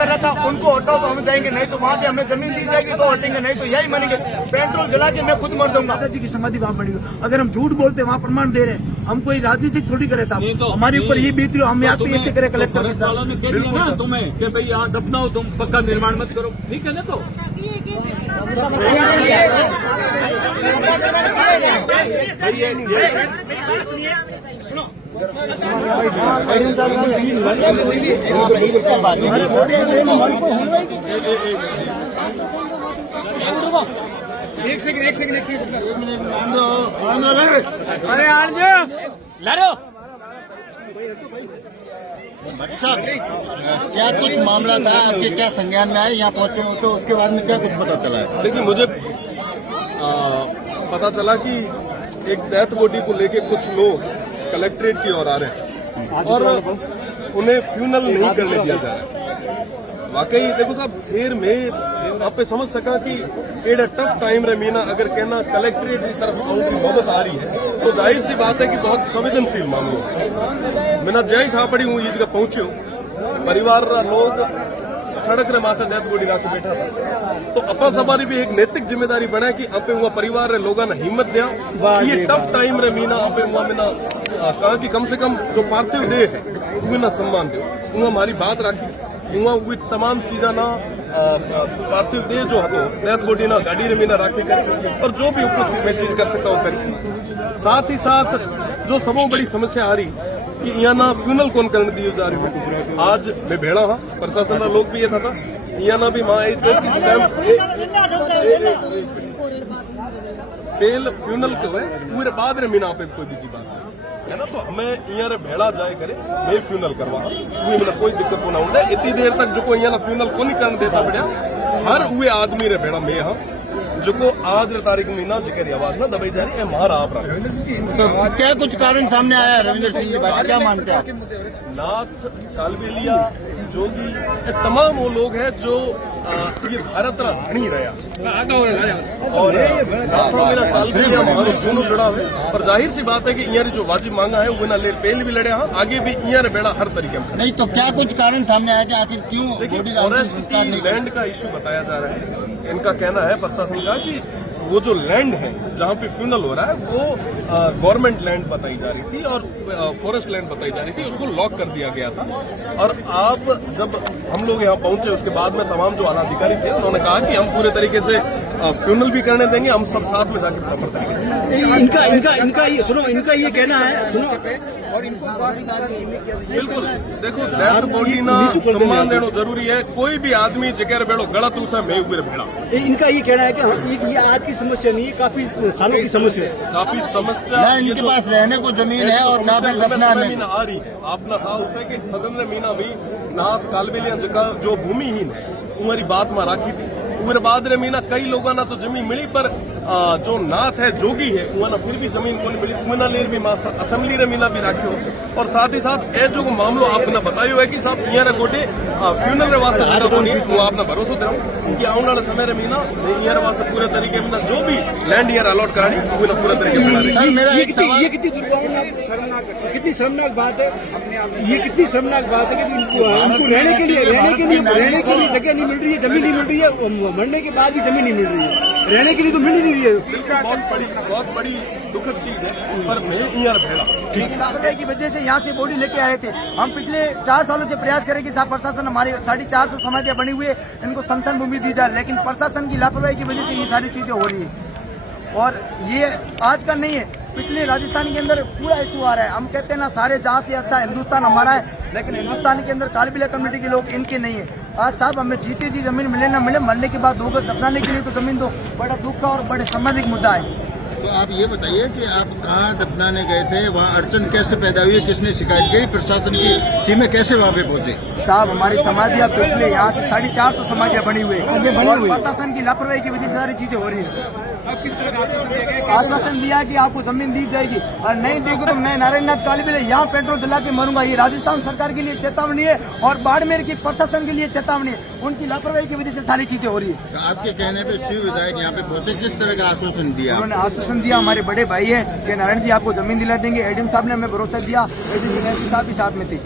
था उनको हटाओ तो हम जाएंगे, नहीं तो वहाँ पे हमें जमीन दी जाएगी तो हटेंगे, नहीं तो यही मानेंगे। पेट्रोल जला के मैं खुद मर जाऊंगा। दादाजी की समाधि वहाँ पड़ी हुई, अगर हम झूठ बोलते वहाँ प्रमाण दे रहे हैं, हम कोई राजनीति थोड़ी करे साहब, तो हमारे ऊपर ये बीत रही हो, हम यहाँ पे ऐसे करे कलेक्टर के वालों ने कह दिया ना तुम्हें कि भाई यहाँ दफनाओ, तुम पक्का निर्माण मत करो, ठीक है ना। तो एक सेकंड अरे लारो भट्ट साहब, क्या कुछ मामला था आपके, क्या संज्ञान में आए, यहाँ पहुंचे हो तो उसके बाद में क्या कुछ पता चला है? देखिए, मुझे पता चला कि एक डेथ बॉडी को लेके कुछ लोग कलेक्ट्रेट की ओर आ रहे हैं और उन्हें फ्यूनल नहीं करने दिया जा रहा है। वाकई देखो साहब, फिर मैं आप पे समझ सका कि एड टफ टाइम रे मीना अगर कहना कलेक्ट्रेट की तरफ उनकी मदद आ रही है तो जाहिर सी बात है कि बहुत संवेदनशील मामला है। मैंने जय ठा पड़ी हूँ, ये जगह पहुंचे हूँ, परिवार लोग सड़क रे माथे डेथ बॉडी लाके बैठा था, तो अपना सवारी भी एक नैतिक जिम्मेदारी बने कि अपे हुआ परिवार रे लोगों ने हिम्मत दिया, ये टफ टाइम रे मीना अपे हुआ मैंने कहा कि कम से कम जो पार्थिव देह है उन्हें ना सम्मान दो, उन्हें हमारी बात राखी, उन्हें तमाम चीजा ना पार्थिव देह जो है डेथ बॉडी ना गाड़ी रे मीना राखी करे और जो भी उपयुक्त मैं चीज कर सकता हूँ करी। साथ ही साथ जो सबों बड़ी समस्या आ रही कि यहाँ ना फ्यूनल कौन करने दी जा रही है, आज मैं भेड़ा हाँ प्रशासन का लोग भी ये था यहाँ ना भी माँ पेल फ्यूनल क्यों है पूरे बाद रे मीना पे कोई बीजी बात है ना, तो हमें यहाँ रे भेड़ा जाए करे मैं फ्यूनल करवा मतलब कोई दिक्कत को ना होता। इतनी देर तक जो कोई यहाँ फ्यूनल को नहीं करने देता बढ़िया, हर हुए आदमी रे भेड़ा मैं हाँ जो को आज रे तारीख महीना जिक्र आवाज ना दबाई जा रही है मार आप रहा। तो क्या कुछ कारण सामने आया है रविंद्र सिंह जी, क्या मानते हैं? नाथ कालबेलिया जोगी ये तमाम वो लोग हैं जो ये भारत रा धनी रहा और नाथों मेरा कालबेलिया हमारे दोनों जुड़ा है, पर जाहिर सी बात है कि यहाँ जो वाजिब मांगा है वो ना ले पहले भी लड़े हाँ आगे भी यहाँ बेड़ा हर तरीके में नहीं। तो क्या कुछ कारण सामने आया कि आखिर क्यों? देखिए, फॉरेस्ट की लैंड का इश्यू बताया जा रहा है। इनका कहना है प्रशासन का कि वो जो लैंड है जहाँ पे फ्यूनल हो रहा है वो गवर्नमेंट लैंड बताई जा रही थी और फॉरेस्ट लैंड बताई जा रही थी, उसको लॉक कर दिया गया था। और आप जब हम लोग यहाँ पहुंचे उसके बाद में तमाम जो आला अधिकारी थे उन्होंने कहा कि हम पूरे तरीके से फ्यूनल भी करने देंगे, हम सब साथ में जाके प्रॉपर तरीके से इनका ये कहना है, सुनो और बिल्कुल देखो डेथ बॉडी ना सम्मान देना जरूरी है। कोई भी आदमी जगह बेड़ो गलत उसे मैं उबे भेड़ा। इनका ये कहना है कि ये आज की समस्या नहीं है, काफी सालों की समस्या है। काफी समस्या ना इनके पास रहने को जमीन है और ना भी दफना मीना आ रही है। आपने कहा उसे कि सदन मीना भी नाथ कालबेलिया जगह जो भूमिहीन है उमरी बात में राखी थी। उम्र बाद रे मीना कई लोगों ना तो जमीन मिली, पर जो नाथ है जोगी है वह फिर भी जमीन को नहीं मिली, उमना लेर भी असेंबली रे मीना भी राखी हो। और साथ ही साथ ए जो मामलो आपने बताया है कि साहब यहाँ गोटे फ्यूनल रे वास्ते वो आपने भरोसा दे कि आने वाले समय रे मीना यहाँ वास्ते पूरे तरीके में जो भी लैंड यहाँ अलॉट करानी वो पूरे तरीके से। ये कितनी शर्मनाक बात है, ये कितनी शर्मनाक बात है कि उनको रहने के लिए जगह नहीं मिल रही है, जमीन नहीं मिल रही है, मरने के बाद भी जमीन नहीं मिल रही है, रहने के लिए तो मिल ही नहीं रही है। बहुत बड़ी दुखद चीज है, पर मैं यहाँ भेड़ा ठीक की वजह से यहाँ से बॉडी लेके आए थे। हम पिछले 4 सालों से प्रयास करें कि साहब प्रशासन हमारी 450 समाधियां बनी हुई है, इनको स्मशान भूमि दी जाए, लेकिन प्रशासन की लापरवाही की वजह से ये सारी चीजें हो रही है। और ये आज का नहीं है, पिछले राजस्थान के अंदर पूरा इशू आ रहा है। हम कहते हैं ना सारे जहाँ से अच्छा हिंदुस्तान हमारा है, लेकिन हिंदुस्तान के अंदर कालबेलिया कम्युनिटी के लोग इनके नहीं है। आज साहब हमें जीती जी जमीन मिले ना मिले, मरने के बाद लोगों को दफनाने के लिए तो जमीन दो, बड़ा दुख का और बड़े सामाजिक मुद्दा है। तो आप ये बताइए कि आप कहाँ दफनाने गए थे, वहाँ अड़चन कैसे पैदा हुई, किसने शिकायत की, प्रशासन की टीमें कैसे वहाँ पे पहुंची? साहब हमारी समाधियां पिछले यहाँ से 450 समाधियां बनी हुई है, प्रशासन की लापरवाही की वजह से सारी चीजें हो रही है। आश्वासन दिया कि आपको जमीन दी जाएगी और नहीं देगी तो मैं नारायणनाथ कालबेलिया यहाँ पेट्रोल जला के मरूंगा। ये राजस्थान सरकार के लिए चेतावनी है और बाड़मेर की प्रशासन के लिए चेतावनी है, उनकी लापरवाही की वजह से सारी चीजें हो रही है। तो आपके कहने पे शिव विधायक यहाँ पे पहुंचे, किस तरह का आश्वासन दिया? उन्होंने आश्वासन दिया, हमारे बड़े भाई है कि नारायण जी आपको जमीन दिला देंगे। एडीएम साहब ने हमें भरोसा दिया, एडीएम साहब भी साथ में थे।